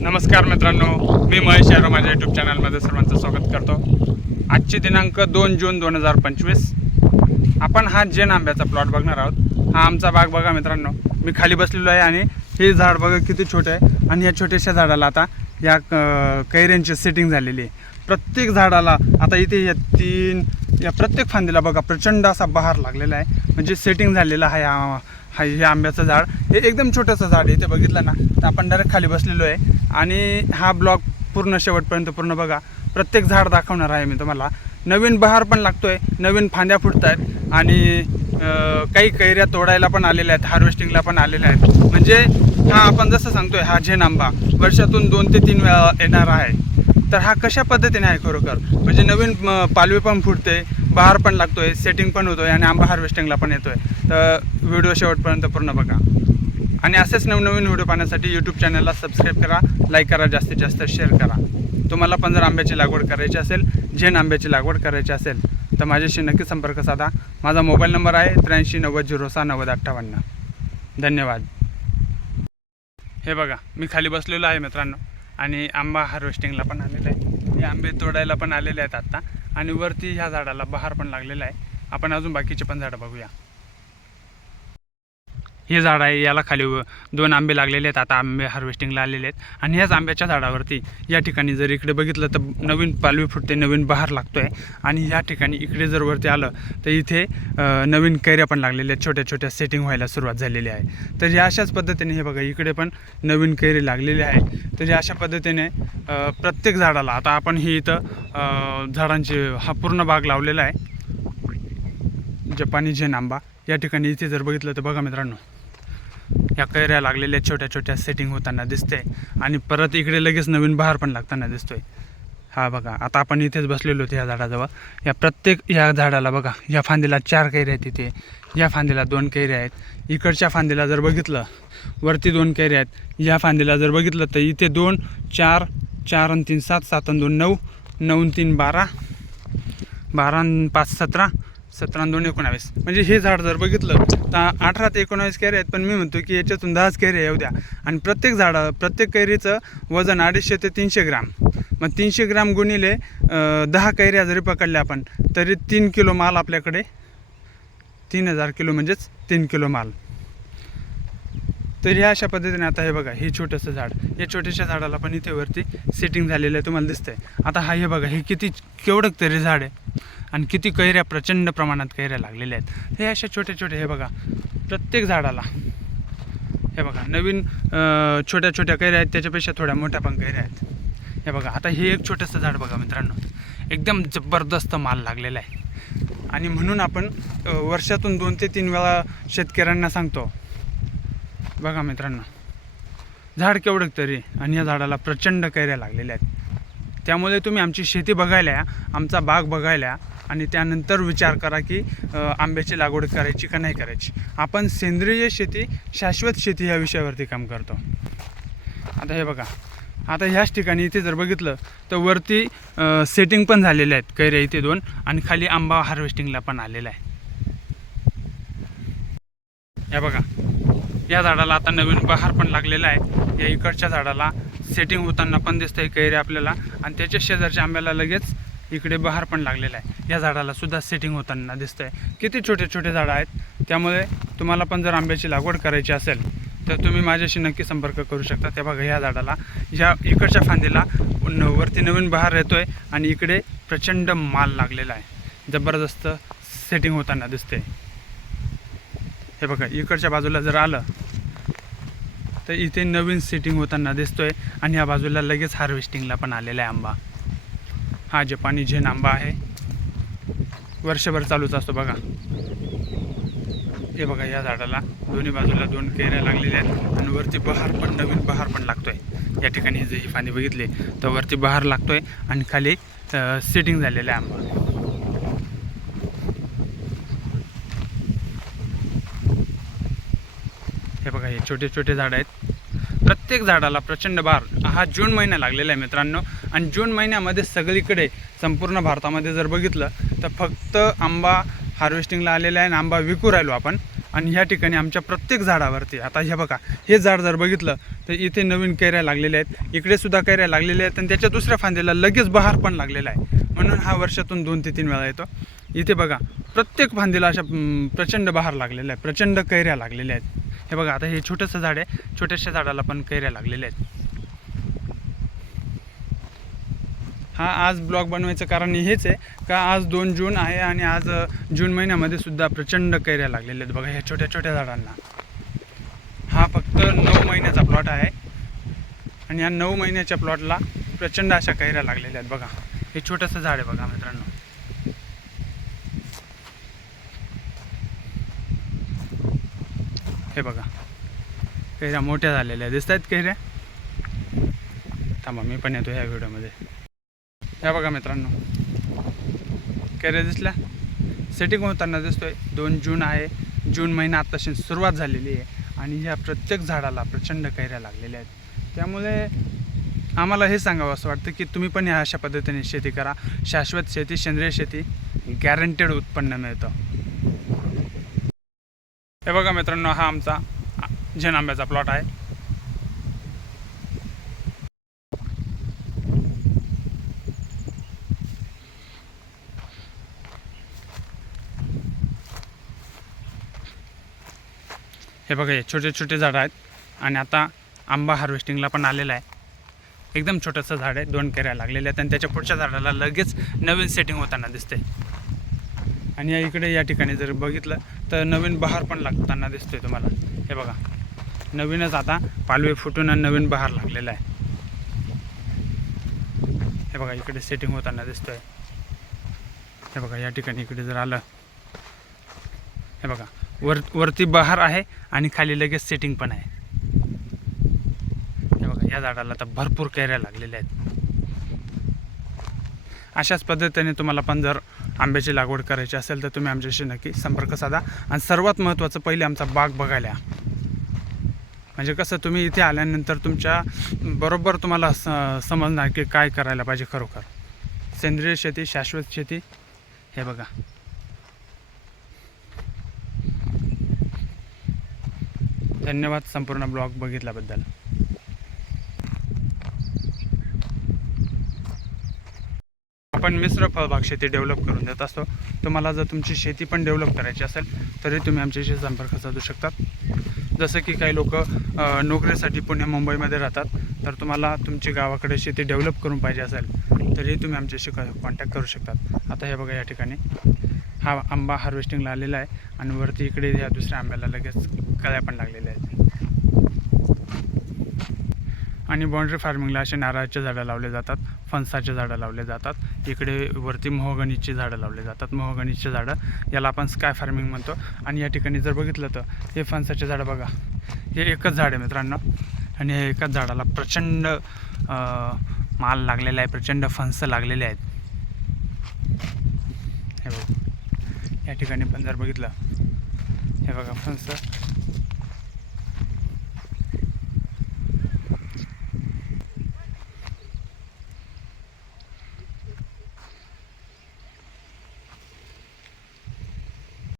नमस्कार मित्रांनो मी महेश यादव माझ्या यूट्यूब चॅनलमध्ये सर्वांचं स्वागत करतो. आजचे दिनांक दोन जून दोन हजार पंचवीस. आपण हा जेन आंब्याचा प्लॉट बघणार आहोत. हा आमचा बाग बघा मित्रांनो. मी खाली बसलेलो आहे आणि हे झाड बघा किती छोटे आहे. आणि या छोट्याशा झाडाला आता या कैऱ्यांची सेटिंग झालेली आहे. प्रत्येक झाडाला आता इथे या तीन या प्रत्येक फांदीला बघा प्रचंड असा बहार लागलेला आहे. म्हणजे सेटिंग झालेला आहे हा हा हे आंब्याचं झाड. हे एकदम छोटंसं झाड आहे. इथे बघितलं ना तर आपण डायरेक्ट खाली बसलेलो आहे. आणि हा ब्लॉग पूर्ण शेवटपर्यंत पूर्ण बघा. प्रत्येक झाड दाखवणार आहे मी तुम्हाला. नवीन बहार पण लागतो आहे नवीन फांद्या फुटत आहेत आणि काही कैऱ्या तोडायला पण आलेल्या आहेत. हार्वेस्टिंगला पण आलेल्या आहेत. म्हणजे हा आपण जसं सांगतोय हा झेन आंबा वर्षातून दोन ते तीन वेळा येणार आहे. तर हा कशा पद्धतीने आहे खरोखर? म्हणजे नवीन पालवी पण फुटते. बहार पण लागतो आहे सेटिंग पण होतो आहे आणि आंबा हार्वेस्टिंगला पण येतो आहे तर व्हिडिओ शेवटपर्यंत पूर्ण बघा. आणि असेच नवनवीन व्हिडिओ पाहण्यासाठी यूट्यूब चॅनलला सबस्क्राईब करा लाईक करा जास्तीत जास्त शेअर करा. तुम्हाला पण जर आंब्याची लागवड करायची असेल झेन आंब्याची लागवड करायची असेल तर माझ्याशी नक्की संपर्क साधा. माझा मोबाईल नंबर आहे त्र्याऐंशी नव्वद झिरो सहा नव्वद अठ्ठावन्न. धन्यवाद. हे बघा मी खाली बसलेलो आहे मित्रांनो. आणि आंबा हार्वेस्टिंगला पण आलेला आहे. हे आंबे तोडायला पण आलेले आहेत आत्ता आणि वरती ह्या झाडाला बहार पण लागलेला आहे. आपण अजून बाकीचे पण झाडं बघूया. हे झाड आहे याला खाली दोन आंबे लागलेले आहेत आता आंबे हार्वेस्टिंगला आलेले आहेत. आणि ह्याच आंब्याच्या झाडावरती या ठिकाणी जर इकडे बघितलं तर नवीन पालवी फुटते नवीन बहार लागतो आहे आणि या ठिकाणी इकडे जर वरती आलं तर इथे नवीन कैऱ्या पण लागलेल्या आहेत छोट्या छोट्या सेटिंग व्हायला सुरुवात झालेली आहे. तर या अशाच पद्धतीने हे बघा इकडे पण नवीन कैरी लागलेली आहे. तर या अशा पद्धतीने प्रत्येक झाडाला आता आपण ही इथं झाडांची हा पूर्ण भाग लावलेला आहे. जपानी झेन आंबा या ठिकाणी इथे जर बघितलं तर बघा मित्रांनो. या कैऱ्या लागलेल्या छोट्या छोट्या सेटिंग होताना दिसते आणि परत इकडे लगेच नवीन बहार पण लागताना दिसतोय. हा बघा आता आपण इथेच बसलेलो होतो या झाडाजवळ. या प्रत्येक या झाडाला बघा या फांदीला चार कैऱ्या आहेत इथे. या फांदीला दोन कैऱ्या आहेत. इकडच्या फांदीला जर बघितलं वरती दोन कैऱ्या आहेत. या फांदीला जर बघितलं तर इथे दोन चार चार आणि तीन सात सात आणि दोन नऊ नऊ तीन बारा बारा पाच सतरा सतरा दोन एकोणावीस. म्हणजे हे झाड जर बघितलं तर अठरा ते एकोणावीस कॅरे आहेत. पण मी म्हणतो की याच्यातून दहाच कॅरे येऊ द्या. आणि प्रत्येक झाडा प्रत्येक कैरीचं वजन अडीचशे ते तीनशे ग्राम. मग तीनशे ग्राम गुणिले दहा कैऱ्या जरी पकडल्या आपण तरी तीन किलो माल आपल्याकडे तीन हजार किलो म्हणजेच तीन किलो माल. तर ह्या अशा पद्धतीने आता हे बघा हे छोटंसं झाड. या छोट्याशा झाडाला पण इथे वरती सेटिंग झालेलं आहे तुम्हाला दिसतंय. आता हा हे बघा हे किती केवढं तरी झाड आहे. आणि किती कैऱ्या प्रचंड प्रमाणात कैऱ्या लागलेल्या आहेत. हे अशा छोटे छोटे हे बघा प्रत्येक झाडाला. हे बघा नवीन छोट्या छोट्या कैऱ्या आहेत त्याच्यापेक्षा थोड्या मोठ्या पण कैऱ्या आहेत. हे बघा आता हे एक छोटंसं झाड बघा मित्रांनो. एकदम जबरदस्त माल लागलेला आहे. आणि म्हणून आपण वर्षातून दोन ते तीन वेळा शेतकऱ्यांना सांगतो बघा मित्रांनो झाड केवढं तरी आणि या झाडाला प्रचंड कैऱ्या लागलेल्या आहेत. त्यामुळे तुम्ही आमची शेती बघायला आमचा बाग बघायला आणि त्यानंतर विचार करा की आंब्याची लागवड करायची का नाही करायची. आपण सेंद्रिय शेती शाश्वत शेती या विषयावरती काम करतो. आता हे बघा. आता ह्याच ठिकाणी इथे जर बघितलं तर वरती सेटिंग पण झालेले आहेत कैऱ्या इथे दोन आणि खाली आंबा हार्वेस्टिंगला पण आलेला आहे. या बघा. या झाडाला आता नवीन बहार पण लागलेला आहे. या इकडच्या झाडाला सेटिंग होताना पण दिसतंय कैरे आपल्याला आणि त्याच्या शेजारच्या आंब्याला लगेच इकडे बहार पण लागलेला आहे. या झाडाला सुद्धा सेटिंग होताना दिसतंय. किती छोटे छोटे झाडं आहेत त्यामुळे तुम्हाला पण जर आंब्याची लागवड करायची असेल तर तुम्ही माझ्याशी नक्की संपर्क करू शकता. त्या बघा ह्या झाडाला ह्या इकडच्या फांदीला न- वरती नवीन बहार येतो आहे आणि इकडे प्रचंड माल लागलेला आहे. जबरदस्त सेटिंग होताना दिसते हे बघा इकडच्या बाजूला जर आलं तर इथे नवीन सेटिंग होताना दिसतोय आणि ह्या बाजूला लगेच हार्वेस्टिंगला पण आलेला आहे आंबा. हा जपानी झेन आंबा आहे. वर्षभर चालूच असतो बघा. हे बघा या झाडाला. दोन्ही बाजूला दोन केऱ्या लागलेल्या आहेत आणि वरती बहार पण नवीन बहार पण लागतोय. या ठिकाणी जर ही फांदी बघितली तर वरती बहार लागतोय आणि खाली सेटिंग झालेला आहे आंबा. हे बघा हे छोटे छोटे झाडं आहेत. प्रत्येक झाडाला प्रचंड भार. हा जून महिना लागलेला आहे मित्रांनो. आणि जून महिन्यामध्ये सगळीकडे संपूर्ण भारतामध्ये जर बघितलं तर फक्त आंबा हार्वेस्टिंगला आलेला आहे आणि आंबा विकू राहिलो आपण. आणि ह्या ठिकाणी आमच्या प्रत्येक झाडावरती आता हे बघा हे झाड जर बघितलं तर इथे नवीन कैऱ्या लागलेल्या आहेत. इकडे सुद्धा कैऱ्या लागलेल्या आहेत आणि त्याच्या दुसऱ्या फांद्याला लगेच बहार पण लागलेला आहे. म्हणून हा वर्षातून दोन ते तीन वेळा येतो. इथे बघा प्रत्येक फांदीला अशा प्रचंड बहार लागलेला आहे. प्रचंड कैऱ्या लागलेल्या आहेत. हे बघा आता हे छोटंसं झाड आहे. छोट्याशा झाडाला पण कैऱ्या लागलेल्या आहेत. हा आज ब्लॉग बनवायचं कारण हेच आहे का आज दोन जून आहे आणि आज जून महिन्यामध्ये सुद्धा प्रचंड कैऱ्या लागलेल्या आहेत. बघा ह्या छोट्या छोट्या झाडांना. हा फक्त नऊ महिन्याचा प्लॉट आहे आणि या नऊ महिन्याच्या प्लॉटला प्रचंड अशा कैऱ्या लागलेल्या आहेत. बघा हे छोटंसं झाड आहे बघा मित्रांनो. हे बघा. कैऱ्या मोठ्या झालेल्या दिसत आहेत कैऱ्या. थांबा मी पण येतो ह्या व्हिडिओमध्ये. ह्या बघा मित्रांनो. कैऱ्या दिसल्या. सेटिंग होताना दिसतोय. दोन जून आहे. जून महिना आत्ताशी सुरुवात झालेली आहे. आणि ह्या प्रत्येक झाडाला प्रचंड कैऱ्या लागलेल्या आहेत. त्यामुळे आम्हाला हे सांगावं असं वाटतं की तुम्ही पण ह्या अशा पद्धतीने शेती करा. शाश्वत शेती सेंद्रिय शेती गॅरंटेड उत्पन्न मिळतं. हे बघा मित्रांनो हा आमचा झेन आंब्याचा प्लॉट आहे. हे बघा हे छोटे छोटे झाडं आहेत आणि आता आंबा हार्वेस्टिंगला पण आलेला आहे. एकदम छोटंसं झाड आहे दोन केऱ्या लागलेल्या आहेत आणि त्याच्या पुढच्या झाडाला लगेच नवीन सेटिंग होताना दिसते आणि या इकडे या ठिकाणी जर बघितलं तर नवीन बहार पण लागताना दिसतोय तुम्हाला. हे बघा. नवीनच आता पालवी फुटून आणि नवीन बहार लागलेला आहे. हे बघा इकडे सेटिंग होताना दिसतोय. हे बघा या ठिकाणी इकडे जर आलं. हे बघा वर वरती बहार आहे आणि खाली लगेच सेटिंग पण आहे. हे बघा या झाडाला तर भरपूर कैऱ्या लागलेल्या आहेत. अशाच पद्धतीने तुम्हाला पण जर आंब्याची लागवड करायची असेल तर तुम्ही आमच्याशी नक्की संपर्क साधा. आणि सर्वात महत्त्वाचं पहिले आमचा बाग बघायला म्हणजे कसं तुम्ही इथे आल्यानंतर तुमच्या बरोबर तुम्हाला स समजणार की काय करायला पाहिजे खरोखर. सेंद्रिय शेती शाश्वत शेती हे बघा. धन्यवाद संपूर्ण ब्लॉग बघितल्याबद्दल. आपण मिश्र फळबाग शेती डेव्हलप करून देत असतो. तुम्हाला जर तुमची शेती पण डेव्हलप करायची असेल तरी तुम्ही आमच्याशी संपर्क साधू शकतात जसं की काही लोक नोकरीसाठी पुणे मुंबईमध्ये राहतात. तर तुम्हाला तुमची गावाकडे शेती डेव्हलप करून पाहिजे असेल तरी तुम्ही आमच्याशी कॉन्टॅक्ट करू शकतात. आता हे बघा या ठिकाणी. हा आंबा हार्वेस्टिंगला आलेला आहे. आणि वरती इकडे या दुसऱ्या आंब्याला लगेच कळ्या पण लागलेल्या आहेत. आणि बाउंड्री फार्मिंगला असे नारळाचे झाडं लावले जातात फणसाचे झाडं लावले जातात इकडे वरती मोहगणीची झाडं लावले जातात. मोहगणीचे झाडं याला आपण स्काय फार्मिंग म्हणतो. आणि या ठिकाणी जर बघितलं तर हे फणसाचे झाडं बघा. हे एकच झाड आहे मित्रांनो. आणि हे एकाच झाडाला प्रचंड माल लागलेला आहे प्रचंड फणस लागलेले आहेत. हे बघा. या ठिकाणी पण जर बघितलं हे बघा फणस.